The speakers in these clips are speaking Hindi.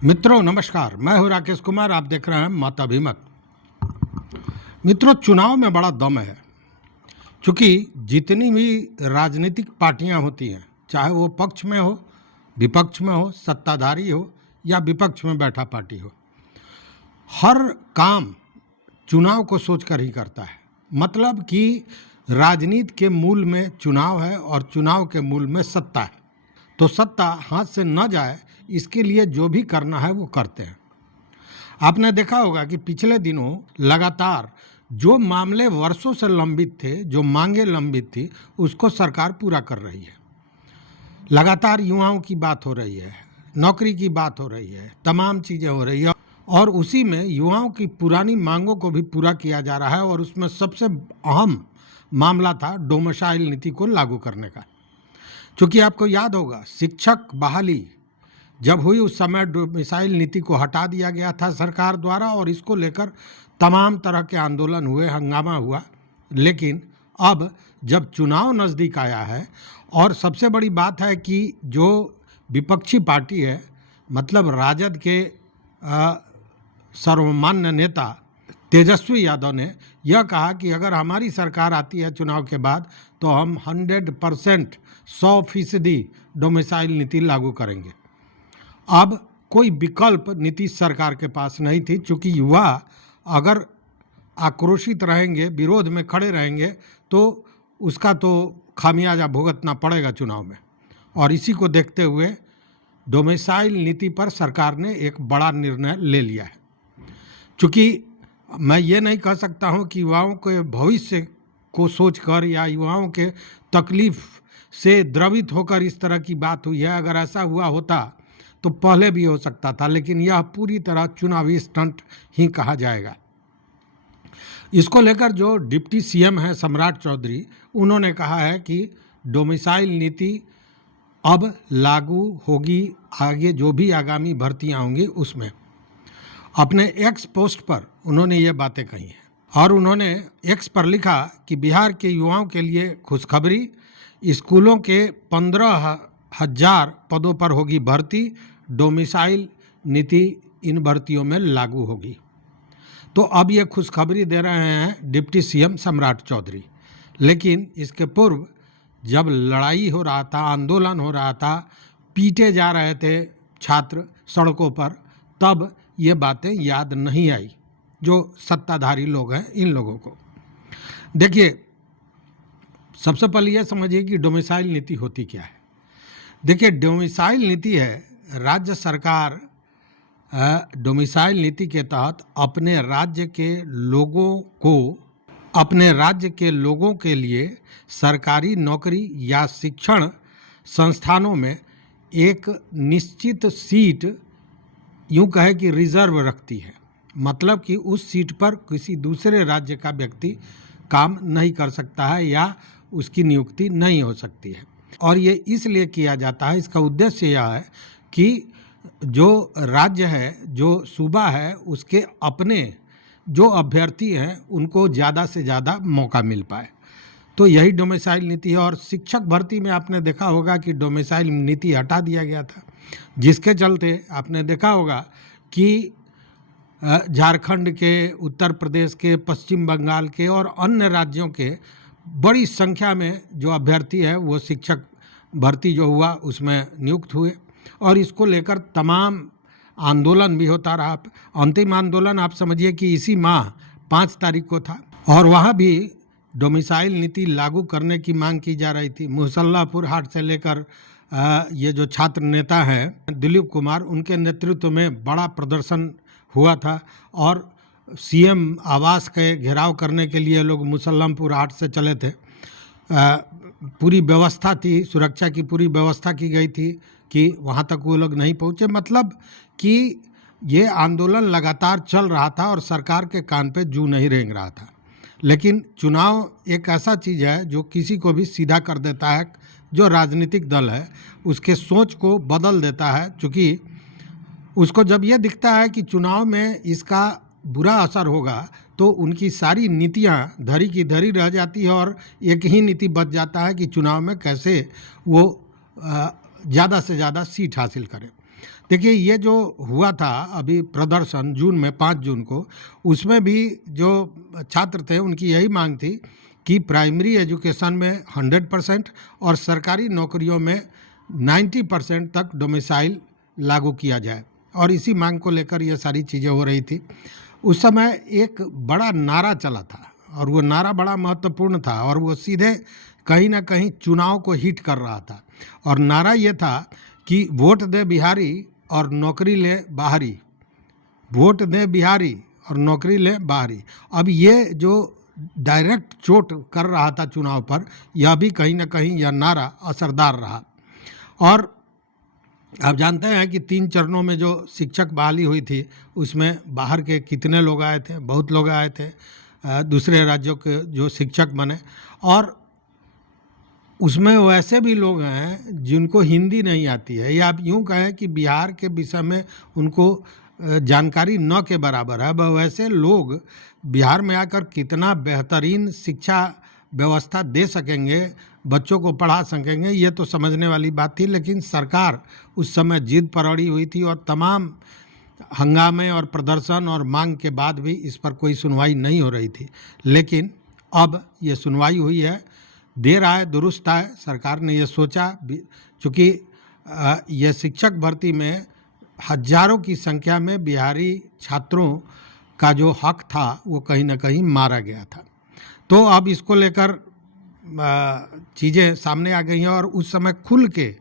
मित्रों नमस्कार, मैं हूं राकेश कुमार। आप देख रहे हैं मत अभिमत। मित्रों, चुनाव में बड़ा दम है। क्योंकि जितनी भी राजनीतिक पार्टियां होती हैं, चाहे वो पक्ष में हो, विपक्ष में हो, सत्ताधारी हो या विपक्ष में बैठा पार्टी हो, हर काम चुनाव को सोचकर ही करता है। मतलब कि राजनीति के मूल में चुनाव है और चुनाव के मूल में सत्ता है। तो सत्ता हाथ से न जाए, इसके लिए जो भी करना है वो करते हैं। आपने देखा होगा कि पिछले दिनों लगातार जो मामले वर्षों से लंबित थे, जो मांगे लंबित थी, उसको सरकार पूरा कर रही है। लगातार युवाओं की बात हो रही है, नौकरी की बात हो रही है, तमाम चीज़ें हो रही है और उसी में युवाओं की पुरानी मांगों को भी पूरा किया जा रहा है। और उसमें सबसे अहम मामला था डोमिसाइल नीति को लागू करने का। क्योंकि आपको याद होगा, शिक्षक बहाली जब हुई उस समय डोमिसाइल नीति को हटा दिया गया था सरकार द्वारा और इसको लेकर तमाम तरह के आंदोलन हुए, हंगामा हुआ। लेकिन अब जब चुनाव नज़दीक आया है और सबसे बड़ी बात है कि जो विपक्षी पार्टी है, मतलब राजद के सर्वमान्य नेता तेजस्वी यादव ने यह कहा कि अगर हमारी सरकार आती है चुनाव के बाद तो हम 100% 100% डोमिसाइल नीति लागू करेंगे। अब कोई विकल्प नीतीश सरकार के पास नहीं थी, क्योंकि युवा अगर आक्रोशित रहेंगे, विरोध में खड़े रहेंगे, तो उसका तो खामियाजा भुगतना पड़ेगा चुनाव में। और इसी को देखते हुए डोमिसाइल नीति पर सरकार ने एक बड़ा निर्णय ले लिया है। क्योंकि मैं ये नहीं कह सकता हूँ कि युवाओं के भविष्य को सोचकर या युवाओं के तकलीफ से द्रवित होकर इस तरह की बात हुई है। अगर ऐसा हुआ होता तो पहले भी हो सकता था, लेकिन यह पूरी तरह चुनावी स्टंट ही कहा जाएगा। इसको लेकर जो डिप्टी सीएम हैं सम्राट चौधरी, उन्होंने कहा है कि डोमिसाइल नीति अब लागू होगी आगे जो भी आगामी भर्तियां होंगी उसमें। अपने एक्स पोस्ट पर उन्होंने ये बातें कही हैं और उन्होंने एक्स पर लिखा कि बिहार के युवाओं के लिए खुशखबरी, स्कूलों के 15,000 पदों पर होगी भर्ती, डोमिसाइल नीति इन भर्तियों में लागू होगी। तो अब ये खुशखबरी दे रहे हैं डिप्टी सीएम सम्राट चौधरी। लेकिन इसके पूर्व जब लड़ाई हो रहा था, आंदोलन हो रहा था, पीटे जा रहे थे छात्र सड़कों पर, तब ये बातें याद नहीं आई जो सत्ताधारी लोग हैं इन लोगों को। देखिए, सबसे पहले ये समझिए कि डोमिसाइल नीति होती क्या है। देखिए, डोमिसाइल नीति है, राज्य सरकार डोमिसाइल नीति के तहत अपने राज्य के लोगों के लिए सरकारी नौकरी या शिक्षण संस्थानों में एक निश्चित सीट, यूँ कहे कि रिजर्व रखती है। मतलब कि उस सीट पर किसी दूसरे राज्य का व्यक्ति काम नहीं कर सकता है या उसकी नियुक्ति नहीं हो सकती है। और ये इसलिए किया जाता है, इसका उद्देश्य यह है कि जो राज्य है, जो सूबा है, उसके अपने जो अभ्यर्थी हैं उनको ज़्यादा से ज़्यादा मौका मिल पाए। तो यही डोमिसाइल नीति है। और शिक्षक भर्ती में आपने देखा होगा कि डोमिसाइल नीति हटा दिया गया था, जिसके चलते आपने देखा होगा कि झारखंड के, उत्तर प्रदेश के, पश्चिम बंगाल के और अन्य राज्यों के बड़ी संख्या में जो अभ्यर्थी है वो शिक्षक भर्ती जो हुआ उसमें नियुक्त हुए। और इसको लेकर तमाम आंदोलन भी होता रहा। अंतिम आंदोलन आप समझिए कि इसी माह 5 तारीख को था और वहाँ भी डोमिसाइल नीति लागू करने की मांग की जा रही थी। मुसल्लापुर हाट से लेकर ये जो छात्र नेता हैं दिलीप कुमार, उनके नेतृत्व में बड़ा प्रदर्शन हुआ था और सीएम आवास के घेराव करने के लिए लोग मुसल्लापुर हाट से चले थे। पूरी व्यवस्था थी, सुरक्षा की पूरी व्यवस्था की गई थी कि वहाँ तक वो लोग नहीं पहुँचे। मतलब कि ये आंदोलन लगातार चल रहा था और सरकार के कान पे जू नहीं रेंग रहा था। लेकिन चुनाव एक ऐसा चीज़ है जो किसी को भी सीधा कर देता है। जो राजनीतिक दल है उसके सोच को बदल देता है, क्योंकि उसको जब ये दिखता है कि चुनाव में इसका बुरा असर होगा तो उनकी सारी नीतियाँ धरी की धरी रह जाती है और एक ही नीति बच जाता है कि चुनाव में कैसे वो ज़्यादा से ज़्यादा सीट हासिल करें। देखिए ये जो हुआ था अभी प्रदर्शन जून में 5 जून को, उसमें भी जो छात्र थे उनकी यही मांग थी कि प्राइमरी एजुकेशन में 100% और सरकारी नौकरियों में 90% तक डोमिसाइल लागू किया जाए, और इसी मांग को लेकर ये सारी चीज़ें हो रही थी। उस समय एक बड़ा नारा चला था और वो नारा बड़ा महत्वपूर्ण था और वो सीधे कहीं ना कहीं चुनाव को हिट कर रहा था। और नारा ये था कि वोट दे बिहारी और नौकरी ले बाहरी, वोट दे बिहारी और नौकरी ले बाहरी। अब ये जो डायरेक्ट चोट कर रहा था चुनाव पर, यह भी कहीं ना कहीं यह नारा असरदार रहा। और आप जानते हैं कि 3 चरणों में जो शिक्षक बहाली हुई थी उसमें बाहर के कितने लोग आए थे, बहुत लोग आए थे, दूसरे राज्यों के जो शिक्षक बने। और उसमें वैसे भी लोग हैं जिनको हिंदी नहीं आती है, या आप यूँ कहें कि बिहार के विषय में उनको जानकारी न के बराबर है। वैसे लोग बिहार में आकर कितना बेहतरीन शिक्षा व्यवस्था दे सकेंगे, बच्चों को पढ़ा सकेंगे, ये तो समझने वाली बात थी। लेकिन सरकार उस समय जिद पर अड़ी हुई थी और तमाम हंगामे और प्रदर्शन और मांग के बाद भी इस पर कोई सुनवाई नहीं हो रही थी। लेकिन अब ये सुनवाई हुई है, देर आए दुरुस्त आए। सरकार ने ये सोचा, चूँकि ये शिक्षक भर्ती में हजारों की संख्या में बिहारी छात्रों का जो हक था वो कहीं ना कहीं मारा गया था। तो अब इसको लेकर चीज़ें सामने आ गई हैं। और उस समय खुल के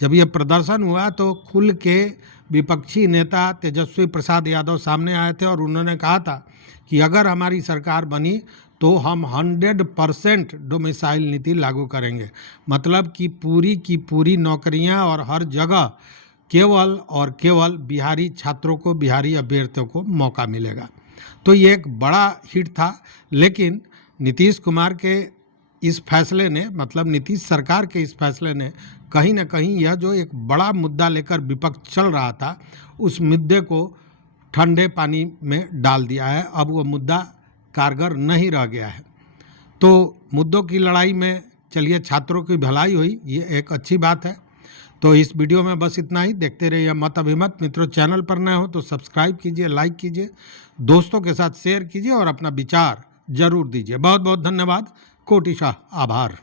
जब ये प्रदर्शन हुआ तो खुल के विपक्षी नेता तेजस्वी प्रसाद यादव सामने आए थे और उन्होंने कहा था कि अगर हमारी सरकार बनी तो हम 100% डोमिसाइल नीति लागू करेंगे। मतलब कि पूरी की पूरी नौकरियां और हर जगह केवल और केवल बिहारी छात्रों को, बिहारी अभ्यर्थियों को मौका मिलेगा। तो ये एक बड़ा हिट था। लेकिन नीतीश कुमार के इस फैसले ने, मतलब नीतीश सरकार के इस फैसले ने कहीं ना कहीं यह जो एक बड़ा मुद्दा लेकर विपक्ष चल रहा था उस मुद्दे को ठंडे पानी में डाल दिया है। अब वो मुद्दा कारगर नहीं रह गया है। तो मुद्दों की लड़ाई में चलिए छात्रों की भलाई हुई, ये एक अच्छी बात है। तो इस वीडियो में बस इतना ही। देखते रहिए मत अभिमत। मित्रों, चैनल पर नए हो तो सब्सक्राइब कीजिए, लाइक कीजिए, दोस्तों के साथ शेयर कीजिए और अपना विचार जरूर दीजिए। बहुत बहुत धन्यवाद। कोटिशाह आभार।